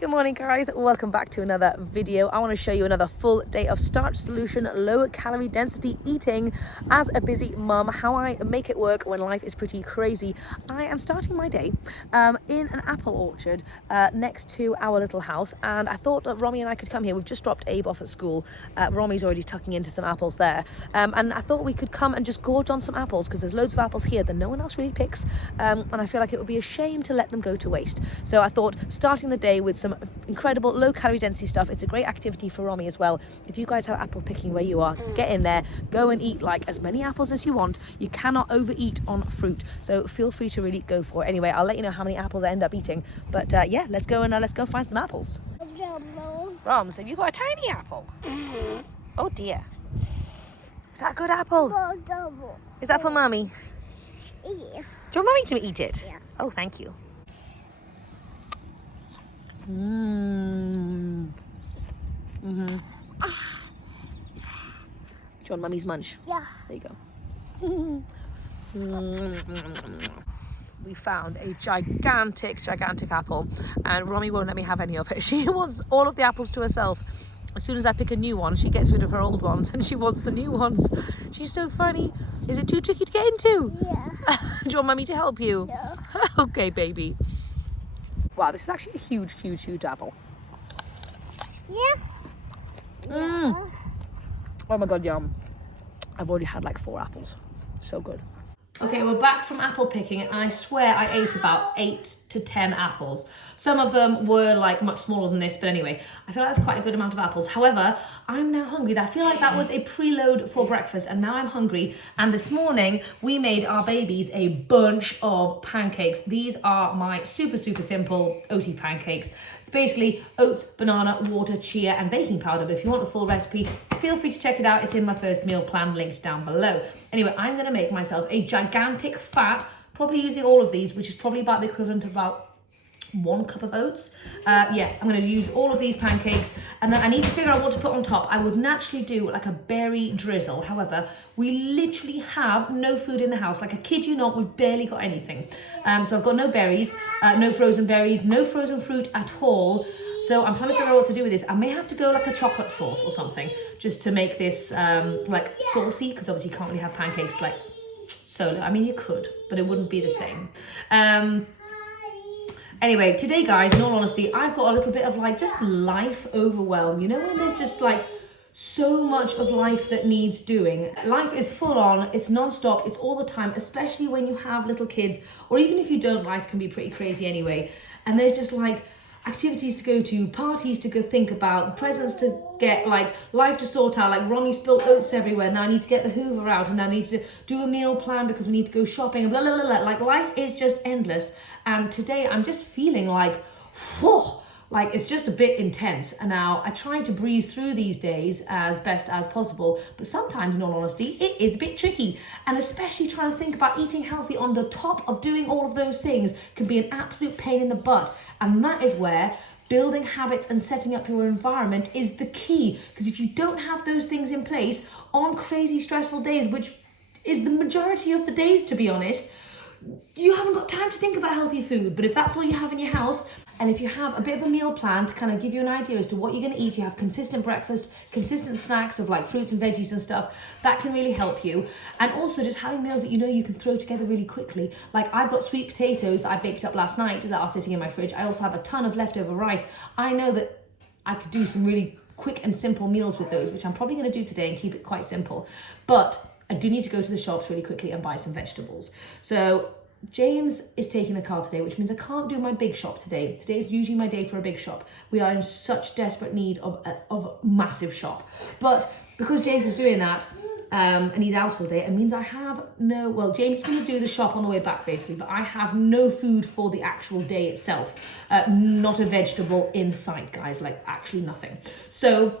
Good morning guys, welcome back to another video. I want to show you another full day of Starch Solution low calorie density eating as a busy mum, how I make it work when life is pretty crazy. I am starting my day in an apple orchard next to our little house, and I thought that Romy and I could come here. We've just dropped Abe off at school. Romy's already tucking into some apples there, and I thought we could come and just gorge on some apples because there's loads of apples here that no one else really picks, and I feel like it would be a shame to let them go to waste. So I thought starting the day with some incredible low calorie density stuff. It's a great activity for Romy as well. If you guys have apple picking where you are, get in there, go and eat like as many apples as you want. You cannot overeat on fruit, so feel free to really go for it. Anyway, I'll let you know how many apples I end up eating, but yeah, let's go find some apples. Roms, have you got a tiny apple? Oh dear, is that a good apple? Is that for Mummy? Yeah. Do you want Mummy to eat it? Yeah. Oh, thank you. Do you want Mummy's munch? Yeah. There you go. We found a gigantic apple, and Romy won't let me have any of it. She wants all of the apples to herself. As soon as I pick a new one, she gets rid of her old ones and she wants the new ones. She's so funny. Is it too tricky to get into? Yeah. Do you want Mummy to help you? Yeah. Okay, baby. Wow, this is actually a huge apple. Yeah. Oh my god, yum. I've already had like 4 apples. So good. Okay, we're back from apple picking, and I swear I ate about 8 to 10 apples. Some of them were like much smaller than this, but anyway, I feel like that's quite a good amount of apples. However, I'm now hungry. I feel like that was a preload for breakfast, and now I'm hungry. And this morning, we made our babies a bunch of pancakes. These are my super simple oaty pancakes. It's basically oats, banana, water, chia, and baking powder. But if you want the full recipe, feel free to check it out. It's in my first meal plan, linked down below. Anyway, I'm gonna make myself a gigantic fat, probably using all of these, which is probably about the equivalent of about 1 cup of oats. Yeah, I'm going to use all of these pancakes, and then I need to figure out what to put on top. I would naturally do like a berry drizzle. However, we literally have no food in the house. Like, I kid you not, we've barely got anything. So I've got no berries, no frozen berries, no frozen fruit at all. So I'm trying to figure out what to do with this. I may have to go like a chocolate sauce or something just to make this like saucy, because obviously you can't really have pancakes like solo. I mean, you could, but it wouldn't be the same. Anyway, today, guys, in all honesty, I've got a little bit of like just life overwhelm. You know, when there's just like so much of life that needs doing. Life is full on, it's non-stop, it's all the time, especially when you have little kids, or even if you don't, life can be pretty crazy anyway. And there's just like activities to go to, parties to go think about, presents to get, like life to sort out. Like, Ronnie spilled oats everywhere, now I need to get the Hoover out, and I need to do a meal plan because we need to go shopping, and blah blah blah. Like, life is just endless, and today I'm just feeling like, whew, like it's just a bit intense. And now I try to breeze through these days as best as possible, but sometimes, in all honesty, it is a bit tricky. And especially trying to think about eating healthy on the top of doing all of those things can be an absolute pain in the butt. And that is where building habits and setting up your environment is the key. Because if you don't have those things in place on crazy stressful days, which is the majority of the days, to be honest, you haven't got time to think about healthy food. But if that's all you have in your house, and if you have a bit of a meal plan to kind of give you an idea as to what you're going to eat, you have consistent breakfast, consistent snacks of like fruits and veggies and stuff, that can really help you. And also just having meals that you know you can throw together really quickly. Like, I've got sweet potatoes that I baked up last night that are sitting in my fridge. I also have a ton of leftover rice. I know that I could do some really quick and simple meals with those, which I'm probably going to do today and keep it quite simple. But I do need to go to the shops really quickly and buy some vegetables. So James is taking the car today, which means I can't do my big shop today. Today is usually my day for a big shop. We are in such desperate need of a massive shop. But because James is doing that, and he's out all day, it means I have no, well, James is going to do the shop on the way back basically, but I have no food for the actual day itself. Not a vegetable in sight, guys, like actually nothing. So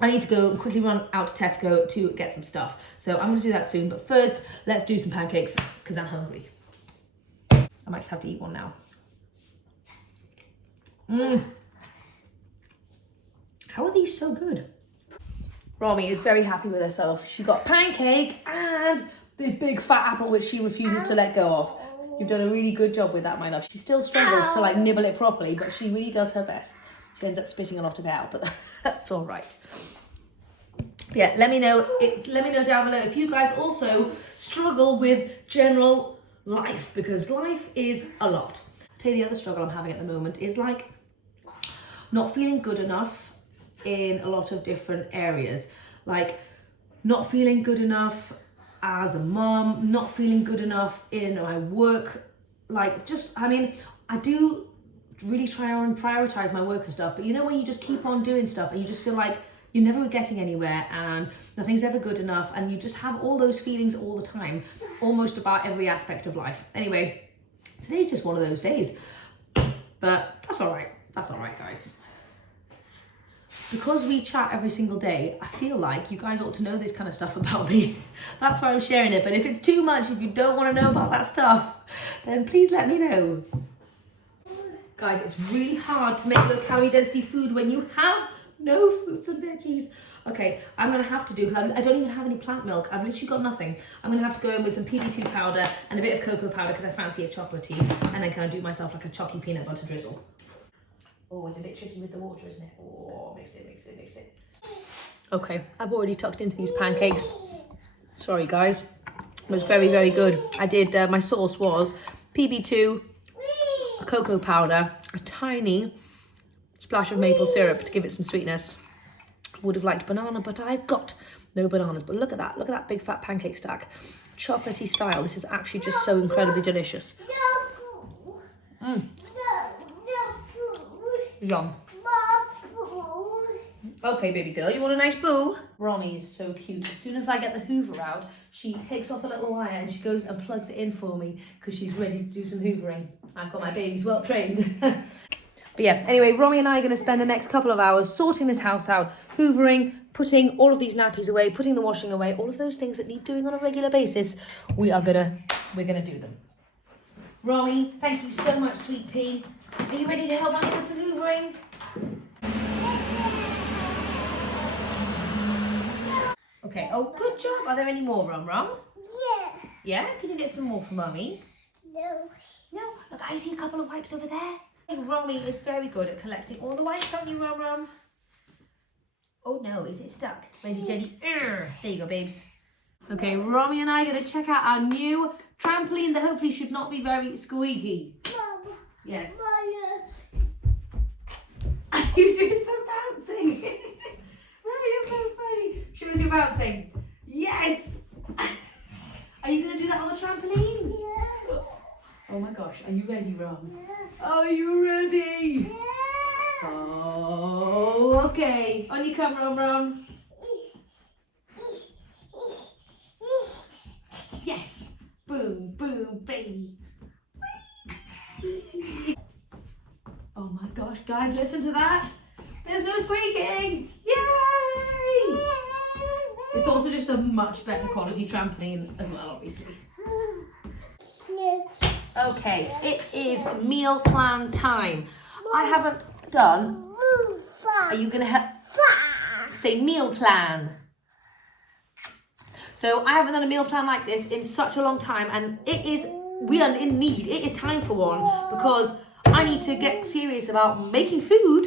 I need to go and quickly run out to Tesco to get some stuff. So I'm going to do that soon. But first, let's do some pancakes because I'm hungry. I might just have to eat one now. How are these so good? Romy is very happy with herself. She got pancake and the big fat apple, which she refuses to let go of. You've done a really good job with that, my love. She still struggles to like nibble it properly, but she really does her best. She ends up spitting a lot of it out, but that's all right. Yeah, let me know down below if you guys also struggle with general life, because life is a lot. I'll tell you the other struggle I'm having at the moment is like not feeling good enough in a lot of different areas. Like not feeling good enough as a mom, not feeling good enough in my work. Like just, I mean, I do really try and prioritize my work and stuff, but you know when you just keep on doing stuff and you just feel like you're never getting anywhere and nothing's ever good enough, and you just have all those feelings all the time, almost about every aspect of life. Anyway, today's just one of those days, but that's all right. That's all right, guys. Because we chat every single day, I feel like you guys ought to know this kind of stuff about me. That's why I'm sharing it. But if it's too much, if you don't want to know about that stuff, then please let me know. Guys, it's really hard to make low calorie density food when you have no fruits and veggies. Okay, I'm going to have to do, because I don't even have any plant milk. I've literally got nothing. I'm going to have to go in with some PB2 powder and a bit of cocoa powder because I fancy a chocolatey, and then kind of do myself like a chalky peanut butter drizzle. Oh, it's a bit tricky with the water, isn't it? Oh, mix it. Okay, I've already tucked into these pancakes. Sorry, guys. It was very, very good. I did, my sauce was PB2, cocoa powder, a tiny splash of maple syrup to give it some sweetness. Would have liked banana, but I've got no bananas. But look at that big fat pancake stack. Chocolatey style. This is actually just so incredibly delicious. Yum. Okay, baby girl, you want a nice boo? Romy is so cute. As soon as I get the Hoover out, she takes off the little wire and she goes and plugs it in for me because she's ready to do some hoovering. I've got my babies well trained. But yeah, anyway, Romy and I are going to spend the next couple of hours sorting this house out, hoovering, putting all of these nappies away, putting the washing away, all of those things that need doing on a regular basis. We're gonna do them. Romy, thank you so much, sweet pea. Are you ready to help Annie with some hoovering? Okay, oh, good job. Are there any more, Rum? Yeah. Yeah? Can you get some more for Mummy? No. No? Look, I see a couple of wipes over there. Romy is very good at collecting all the wipes, aren't you, Rum? Oh no, is it stuck? Ready, steady. There you go, babes. Okay, Romy and I are going to check out our new trampoline that hopefully should not be very squeaky. Mom. Yes. Mom. Are you doing some bouncing? Romy, you're so funny. Show us your bouncing. Yes! Are you going to do that on the trampoline? Yeah. Oh my gosh, are you ready, Rums? Yeah. Are you ready? Yeah. Oh, okay. On you come, Rum. Yes! Boom, boom, baby. Oh my gosh, guys, listen to that. There's no squeaking. Yay! It's also just a much better quality trampoline as well, obviously. Okay, it is meal plan time. I haven't done. Are you going to help? Say meal plan. So I haven't done a meal plan like this in such a long time, and we are in need. It is time for one because I need to get serious about making food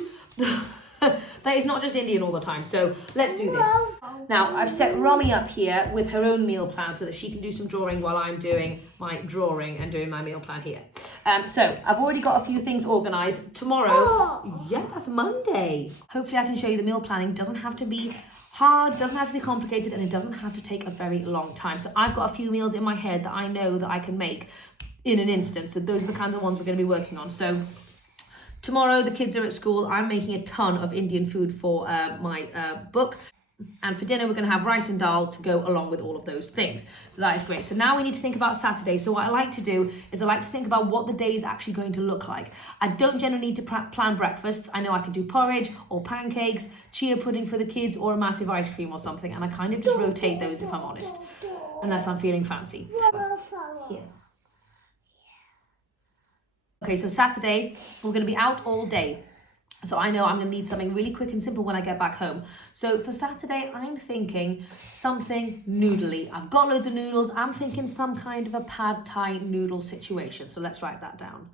that is not just Indian all the time. So let's do this. Now I've set Romy up here with her own meal plan so that she can do some drawing while I'm doing my drawing and doing my meal plan here. So I've already got a few things organised. Tomorrow, yeah, that's Monday. Hopefully I can show you the meal planning. It doesn't have to be hard, doesn't have to be complicated, and it doesn't have to take a very long time. So I've got a few meals in my head that I know that I can make in an instant. So those are the kinds of ones we're going to be working on. So tomorrow the kids are at school. I'm making a ton of Indian food for my book. And for dinner, we're going to have rice and dal to go along with all of those things. So that is great. So now we need to think about Saturday. So what I like to do is I like to think about what the day is actually going to look like. I don't generally need to plan breakfasts. I know I can do porridge or pancakes, chia pudding for the kids, or a massive ice cream or something. And I kind of just rotate those if I'm honest, unless I'm feeling fancy. Here. Okay, so Saturday, we're going to be out all day. So I know I'm going to need something really quick and simple when I get back home. So for Saturday, I'm thinking something noodly. I've got loads of noodles. I'm thinking some kind of a pad thai noodle situation. So let's write that down.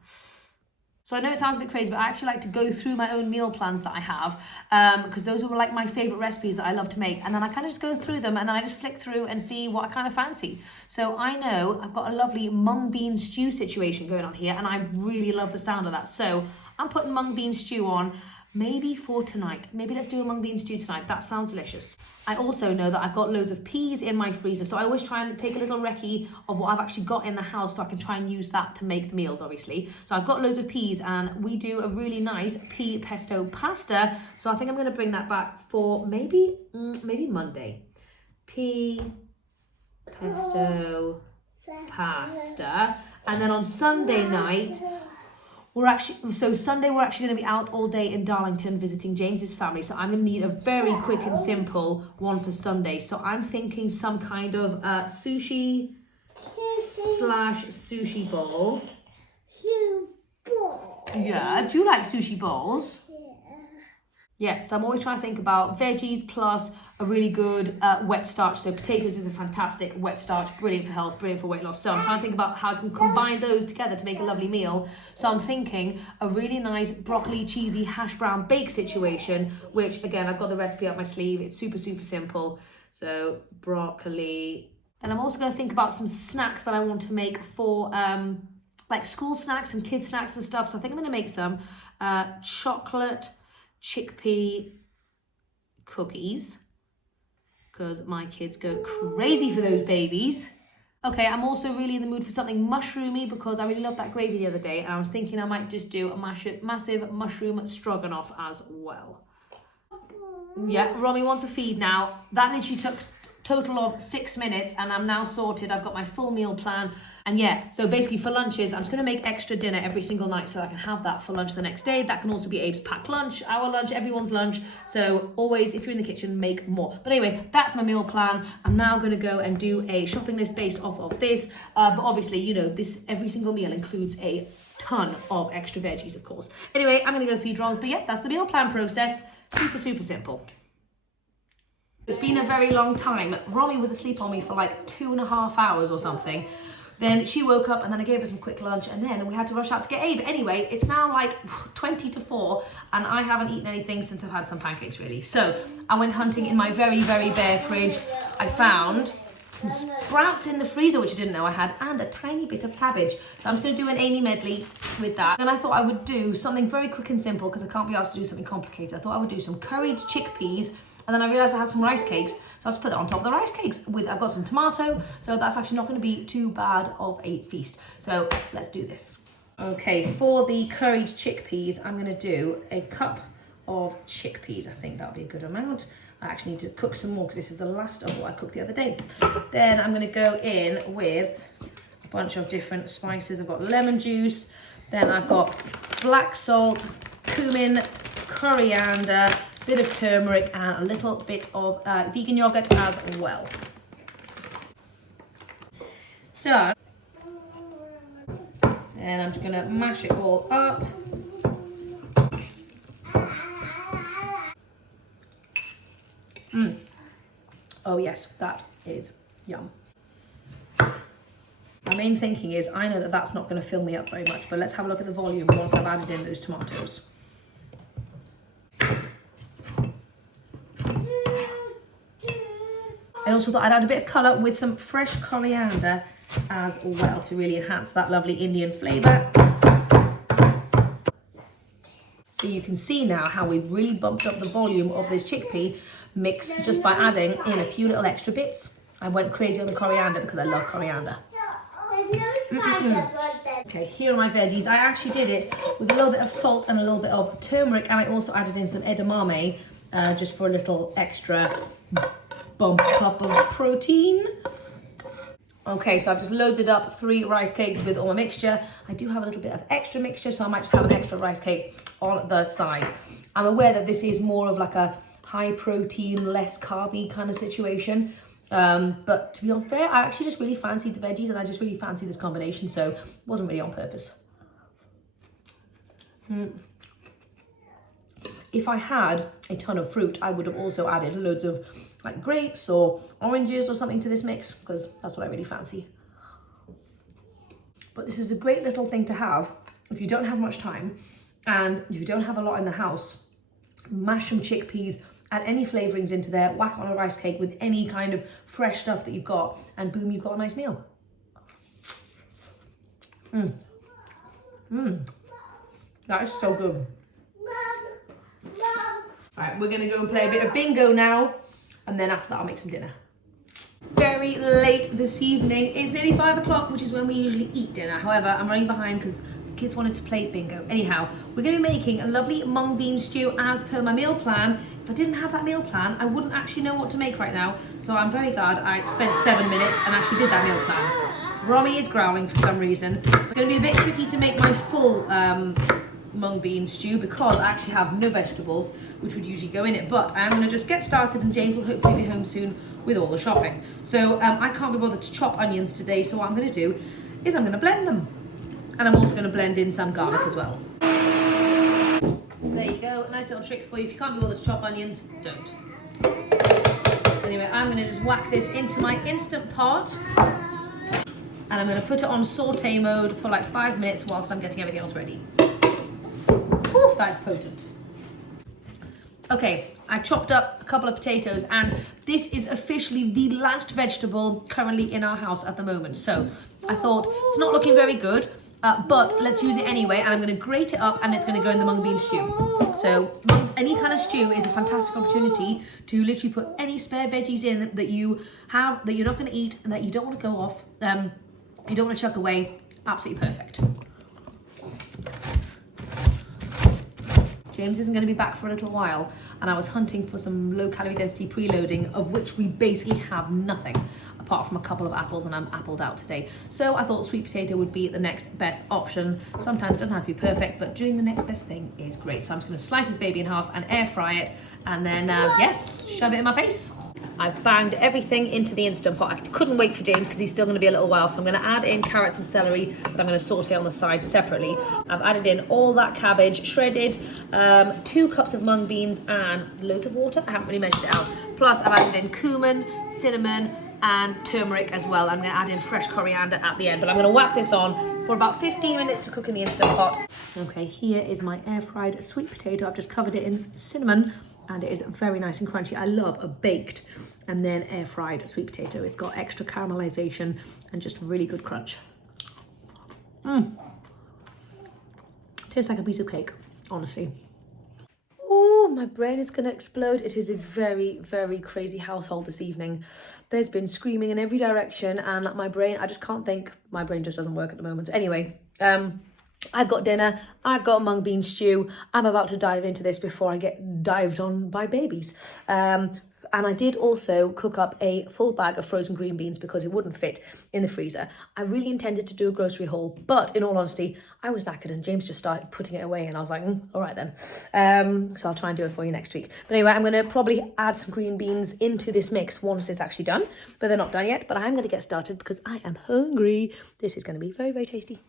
So I know it sounds a bit crazy, but I actually like to go through my own meal plans that I have, because those are like my favorite recipes that I love to make. And then I kind of just go through them and then I just flick through and see what I kind of fancy. So I know I've got a lovely mung bean stew situation going on here, and I really love the sound of that. So I'm putting mung bean stew on, maybe for tonight. Maybe let's do a mung bean stew tonight. That sounds delicious. I also know that I've got loads of peas in my freezer, so I always try and take a little recce of what I've actually got in the house so I can try and use that to make the meals, obviously. So I've got loads of peas, and we do a really nice pea pesto pasta. So I think I'm going to bring that back for maybe Monday. Pea pesto pasta. And then on Sunday night, Sunday we're actually going to be out all day in Darlington visiting James's family, so I'm going to need a very quick and simple one for Sunday. So I'm thinking some kind of sushi slash sushi bowl. Yeah, do you like sushi bowls? Yeah, so I'm always trying to think about veggies plus a really good wet starch. So potatoes is a fantastic wet starch, brilliant for health, brilliant for weight loss. So I'm trying to think about how I can combine those together to make a lovely meal. So I'm thinking a really nice broccoli cheesy hash brown bake situation, which again, I've got the recipe up my sleeve. It's super, super simple. So broccoli. And I'm also going to think about some snacks that I want to make for like school snacks and kids snacks and stuff. So I think I'm going to make some chocolate chickpea cookies, because my kids go crazy for those babies. Okay, I'm also really in the mood for something mushroomy because I really loved that gravy the other day, and I was thinking I might just do a massive mushroom stroganoff as well. Yeah, Romy wants a feed now. That literally took total of 6 minutes, and I'm now sorted. I've got my full meal plan. And yeah, so basically for lunches, I'm just going to make extra dinner every single night so I can have that for lunch the next day. That can also be Abe's packed lunch, our lunch, everyone's lunch. So always, if you're in the kitchen, make more. But anyway, that's my meal plan. I'm now going to go and do a shopping list based off of this. But obviously, you know, this every single meal includes a ton of extra veggies, of course. Anyway, I'm going to go feed Ron. But yeah, that's the meal plan process. Super, super simple. It's been a very long time. Romy was asleep on me for like 2.5 hours or something. Then she woke up and then I gave her some quick lunch and then we had to rush out to get Abe. Anyway, it's now like 20 to 4 and I haven't eaten anything since I've had some pancakes really. So I went hunting in my very, very bare fridge. I found some sprouts in the freezer, which I didn't know I had, and a tiny bit of cabbage. So I'm just gonna do an Amy medley with that. Then I thought I would do something very quick and simple because I can't be asked to do something complicated. I thought I would do some curried chickpeas, and then I realized I had some rice cakes, so I'll just put that on top of the rice cakes. I've got some tomato, so that's actually not gonna be too bad of a feast. So let's do this. Okay, for the curried chickpeas, I'm gonna do a cup of chickpeas. I think that'll be a good amount. I actually need to cook some more because this is the last of what I cooked the other day. Then I'm gonna go in with a bunch of different spices. I've got lemon juice, then I've got black salt, cumin, coriander, bit of turmeric, and a little bit of vegan yogurt as well. Done. And I'm just gonna mash it all up. Oh yes, that is yum. My main thinking is, I know that that's not going to fill me up very much, but let's have a look at the volume once I've added in those tomatoes. I also thought I'd add a bit of colour with some fresh coriander as well to really enhance that lovely Indian flavour. So you can see now how we've really bumped up the volume of this chickpea mix just by adding in a few little extra bits. I went crazy on the coriander because I love coriander. Okay, here are my veggies. I actually did it with a little bit of salt and a little bit of turmeric, and I also added in some edamame just for a little extra bump up of protein. Okay, so I've just loaded up 3 rice cakes with all my mixture. I do have a little bit of extra mixture, so I might just have an extra rice cake on the side. I'm aware that this is more of like a high protein, less carby kind of situation. But to be unfair, I actually just really fancied the veggies and I just really fancied this combination, so it wasn't really on purpose. If I had a ton of fruit, I would have also added loads of like grapes or oranges or something to this mix, because that's what I really fancy. But this is a great little thing to have if you don't have much time and if you don't have a lot in the house, mash some chickpeas, add any flavourings into there, whack it on a rice cake with any kind of fresh stuff that you've got, and boom, you've got a nice meal. That is so good. Alright, we're gonna go and play a bit of bingo now, and then after that I'll make some dinner. Very late this evening. It's nearly 5 o'clock, which is when we usually eat dinner. However, I'm running behind because the kids wanted to play bingo. Anyhow, we're gonna be making a lovely mung bean stew as per my meal plan. If I didn't have that meal plan, I wouldn't actually know what to make right now. So I'm very glad I spent 7 minutes and actually did that meal plan. Romy is growling for some reason. It's gonna be a bit tricky to make my full mung bean stew because I actually have no vegetables, which would usually go in it. But I'm gonna just get started and James will hopefully be home soon with all the shopping. So I can't be bothered to chop onions today, so what I'm gonna do is I'm gonna blend them. And I'm also gonna blend in some garlic as well. There you go, a nice little trick for you. If you can't be bothered to chop onions, don't. Anyway, I'm gonna just whack this into my Instant Pot. And I'm gonna put it on saute mode for like 5 minutes whilst I'm getting everything else ready. Oof, that is potent. Okay, I've chopped up a couple of potatoes and this is officially the last vegetable currently in our house at the moment. So I thought it's not looking very good, but let's use it anyway, and I'm gonna grate it up and it's gonna go in the mung bean stew. So any kind of stew is a fantastic opportunity to literally put any spare veggies in that you have, that you're not gonna eat and that you don't wanna go off, you don't wanna chuck away. Absolutely perfect. James isn't going to be back for a little while, and I was hunting for some low calorie density preloading, of which we basically have nothing apart from a couple of apples, and I'm appled out today. So I thought sweet potato would be the next best option. Sometimes it doesn't have to be perfect, but doing the next best thing is great. So I'm just going to slice this baby in half and air fry it, and then yes, shove it in my face. I've banged everything into the Instant Pot. I couldn't wait for James because he's still going to be a little while, so I'm going to add in carrots and celery that I'm going to saute on the side separately. I've added in all that cabbage shredded, 2 cups of mung beans and loads of water. I haven't really measured it out. Plus I've added in cumin, cinnamon and turmeric as well. I'm going to add in fresh coriander at the end, but I'm going to whack this on for about 15 minutes to cook in the Instant Pot. Okay, here is my air fried sweet potato. I've just covered it in cinnamon, and it is very nice and crunchy. I love a baked and then air fried sweet potato. It's got extra caramelization and just really good crunch. Tastes like a piece of cake, honestly. Oh, my brain is gonna explode. It is a very, very crazy household this evening. There's been screaming in every direction, and my brain, I just can't think. My brain just doesn't work at the moment. Anyway, I've got dinner, I've got mung bean stew. I'm about to dive into this before I get dived on by babies. And I did also cook up a full bag of frozen green beans because it wouldn't fit in the freezer. I really intended to do a grocery haul, but in all honesty, I was knackered and James just started putting it away and I was like, all right then. So I'll try and do it for you next week. But anyway, I'm gonna probably add some green beans into this mix once it's actually done, but they're not done yet. But I'm gonna get started because I am hungry. This is gonna be very, very tasty.